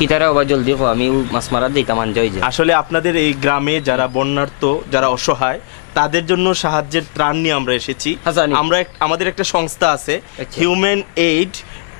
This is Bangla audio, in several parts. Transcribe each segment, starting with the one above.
কিতারা আবার জলদি কো আমি মাছ মারা দিতাম আনজা হয়ে যায়। আসলে আপনাদের এই গ্রামে যারা বন্যার্ত, যারা অসহায়, তাদের জন্য সাহায্যের ত্রাণ নিয়ে আমরা এসেছি। হাসানি। আমাদের একটা সংস্থা আছে, আচ্ছা। Human aid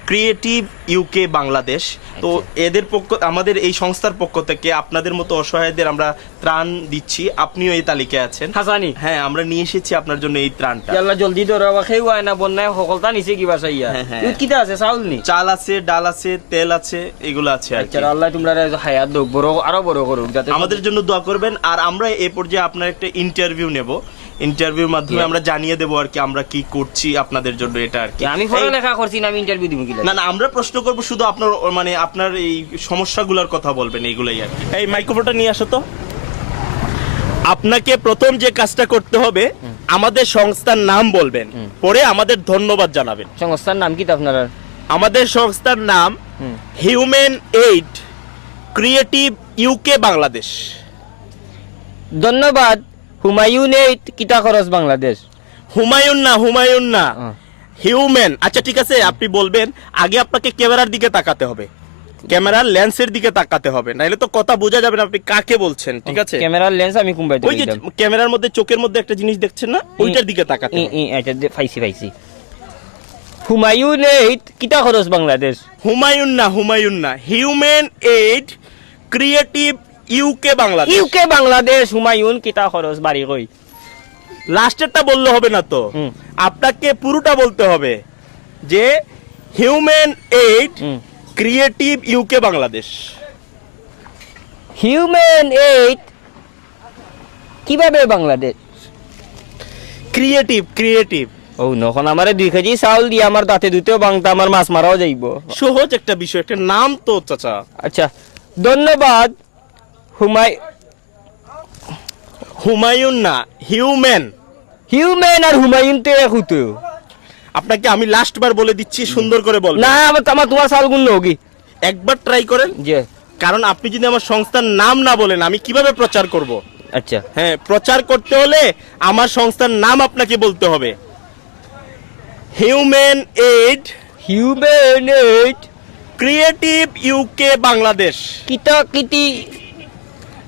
creative UK Bangladesh. তো এদের আমাদের এই সংস্থার পক্ষ থেকে আপনাদের মতো অসহায়দের আমরা ত্রাণ দিচ্ছি। আপনিও এই তালিকায় আছেন। হাসানি। হ্যাঁ, আমরা নিয়ে এসেছি আপনার জন্য এই ত্রাণটা। ইয়াল্লা জলদি ধরো আবার খেয়ে হয় না বন্যায় সকলটা নিচে কিবা চাইয়া। হ্যাঁ, হ্যাঁ। ইউত কিতা আছে চাউল নি? চাল আছে, ডাল আছে, তেল আছে, এগুলো আছে আর কি। আচ্ছা আল্লাহ তোমরা হায়াত দোক বড় আরো বড় করুক যাতে আমাদের জন্য দোয়া করবেন। আর আমরা এই পর্যায়ে আপনার একটা ইন্টারভিউ নেব। ইন্টারভিউর মাধ্যমে আমরা জানিয়ে দেবো আর কি আমরা কি করছি আপনাদের জন্য, এটা আর কি। আমি পড়ালেখা করছি না, আমি ইন্টারভিউ দিব কি না না, আমরা প্রশ্ন করব শুধু আপনার, মানে আপনার এই সমস্যাগুলোর কথা বলবেন, এইগুলাই আর কি। এই মাইক্রোফোনটা নিয়ে আসো তো। আপনাকে প্রথম যে কাজটা করতে হবে, আমাদের সংস্থার নাম বলবেন, পরে আমাদের ধন্যবাদ জানাবেন। সংস্থার নাম কি আপনারা? আমাদের সংস্থার নাম human aid creative UK Bangladesh. ধন্যবাদ। হুমায়ুন এইড কিতা খরচ বাংলাদেশ। হুমায়ুন না, হিউম্যান। আচ্ছা ঠিক আছে, আপনি বলবেন। আগে আপনাকে ক্যামেরার দিকে তাকাতে হবে, ক্যামেরার লেন্সের দিকে তাকাতে হবে, নাইলে তো কথা বোঝা যাবে না আপনি কাকে বলছেন। ঠিক আছে, ক্যামেরার লেন্স আমি কুম্বাইতে ওই যে ক্যামেরার মধ্যে চোখের মধ্যে একটা জিনিস দেখছেন না, ওইটার দিকে তাকাতে হবে। এটা পাইছি। হুমায়ুন এইড কিতা খরচ বাংলাদেশ। হুমায়ুন না, human aid creative UK Bangladesh. UK Bangladesh Humayun কিতা খরচ বাড়ি কই। লাস্টেরটা বললে হবে না তো, আপনাকে পুরোটা বলতে হবে যে human aid creative UK Bangladesh. Human aid কিভাবে বাংলাদেশ ক্রিয়েটিভ ও নখন আমারে 2 কেজি চাউল দিয়ে আমার দাঁতে দুতেও বাংতা আমার মাছ মারাও যাইব। সহজ একটা বিষয়, একটা নাম তো চাচা। আচ্ছা ধন্যবাদ। হুমায়ুন না, হিউম্যান আর হুমায়ুন তে হুতো। আপনাকে আমি লাস্ট বার বলে দিচ্ছি, সুন্দর করে বলবেন। না আমার তোমার চাউল গুণ হোগি একবার ট্রাই করেন, যে কারণ আপনি যদি আমার সংস্থার নাম না বলেন আমি কিভাবে প্রচার করব। আচ্ছা হ্যাঁ, প্রচার করতে হলে আমার সংস্থার নাম আপনাকে বলতে হবে। Human aid creative UK Bangladesh. কিতা কিতি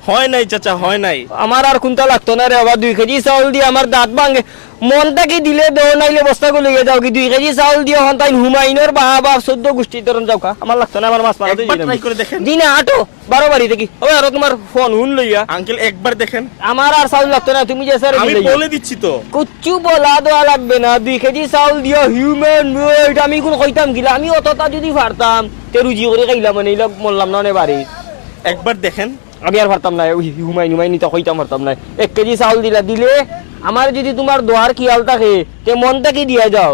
হয় নাই চাচা, হয় নাই। আমার আর কোনটা লাগতো না রে বাবা। 2 কেজি চাউল দিয়ে আমার দাঁত ভাঙে। মনটা কি দিলে দেও নাইলে বস্তা গুলো লিয়ে যাও কি। 2 কেজি চাউল দিয়ে হন্তাইন হুমায়ুনের বাবা 14 গোষ্ঠী ধরন যাও কা। আমার লাগতো না, আমার মাছ মারাতে একবার ট্রাই করে দেখেন। দিনে আটো 12 বাড়ি দেখি। ওই আর তোমার ফোন হুন লইয়া আঙ্কেল একবার দেখেন। আমার আর চাউল লাগতো না, তুমি যে স্যার আমি বলে দিচ্ছি তো। কুচ্ছু বলা দেওয়া লাগবে না। 2 কেজি চাউল দিয়ে হিউম্যান ওয়েট আমি কোন কইতাম গিলা। আমি অতটা যদি পারতাম তে রুজি করে খাইলাম, মানে এলাক মরলাম না নে বাড়ি। একবার দেখেন। আমি আর পারতাম না, হুমায়ুন তো কইতাম পারতাম না। 1 কেজি চাউল দিলে আমার যদি তোমার দোয়ার খেয়াল থাকে তে মনটা কি দিয়া যাও।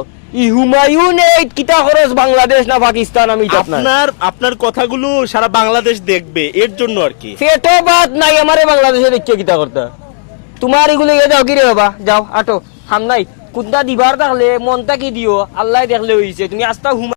হুমায়ুন এইড কিতা খরচ বাংলাদেশ না পাকিস্তান আমি আপনার কথাগুলো সারা বাংলাদেশ দেখবে, এর জন্য আর কি। পেটো বাত নাই আমারে বাংলাদেশে দেখছে কিতা করতে। তোমার এগুলো ইয়ে যাও কি রে বাবা, যাও আটো হাম নাই। কুন্দা দিবার থাকলে মনটা কি দিও, আল্লাহ দেখলে হইছে। তুমি আস্তা